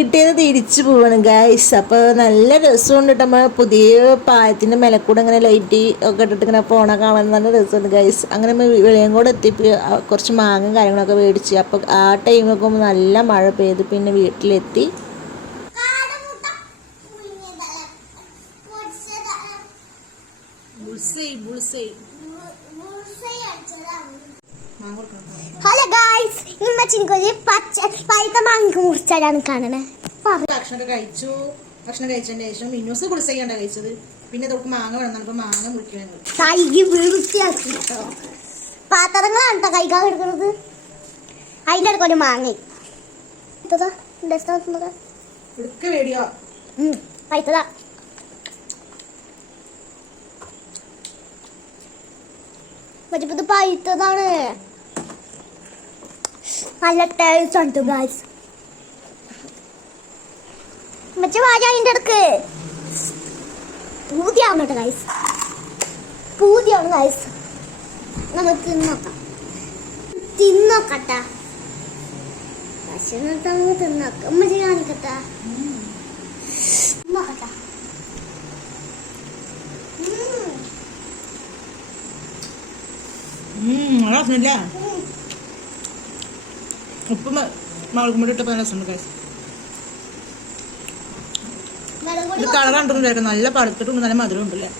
വീട്ടിൽ നിന്ന് തിരിച്ചു പോവാണ് ഗൈസ്. അപ്പോൾ നല്ല രസമുണ്ട്. നമ്മൾ പുതിയ പാലത്തിൻ്റെ മേലക്കൂടെ ഇങ്ങനെ ലൈറ്റ് ഒക്കെ ഇട്ടിട്ട് ഇങ്ങനെ പോണ കാണാൻ നല്ല രസമുണ്ട് ഗൈസ്. അങ്ങനെ നമ്മൾ വെളിയങ്കോട് എത്തിയപ്പോൾ കുറച്ച് മാങ്ങ കാര്യങ്ങളൊക്കെ മേടിച്ച്. അപ്പോൾ ആ ടൈം നോക്കുമ്പോൾ നല്ല മഴ പെയ്തു. പിന്നെ വീട്ടിലെത്തി. ഹലോ ഗായ്സ്, ഇമ്മച്ചിൻകൊരു പഴുത്ത മാങ്ങ മുറിച്ചാലാണ് കാണണേ. ഭക്ഷണമൊക്കെ കഴിച്ചു. ഭക്ഷണം കഴിച്ചതിന് ശേഷം മിന്നൂസ് കുളിസയ്യാണ്ട കഴിച്ചത്. പിന്നെ തൊട്ട് മാങ്ങ വേണം. മാങ്ങ മുറിക്കാൻ വൃത്തിയാക്കിട്ടോ പാത്രങ്ങളാണ് കേട്ടോ കഴിക്കാൻ എടുക്കുന്നത്. അതിൻ്റെ അടുക്കൊരു മാങ്ങ വേടിയോ പഴുത്തതാ. മറ്റേ പഴുത്തതാണ്. നല്ല ടേസ്റ്റ് ഉണ്ട് ഗായ്സ്. മറ്റേ വാഴ അതിൻ്റെ അടുക്ക് പൂതിയാവട്ടെ ഗായ്സ്. പൂതിയാണ് ഗായ്സ്. നമുക്ക് തിന്നോക്കട്ടെ. ഭക്ഷണം തിന്നോക്കാം. ഉമ്മച്ചി കാണിക്കട്ടെ. നോക്കട്ടെ. ഉപ്പ് മുളകും പൊടി ഇട്ടപ്പോൾ രസമുണ്ട് ഗൈസ്. ഇത് കളർ കണ്ടിട്ടുണ്ടായിരുന്നു. നല്ല പഴുത്തിട്ടുണ്ട്, നല്ല മധുരം ഉണ്ടല്ലേ.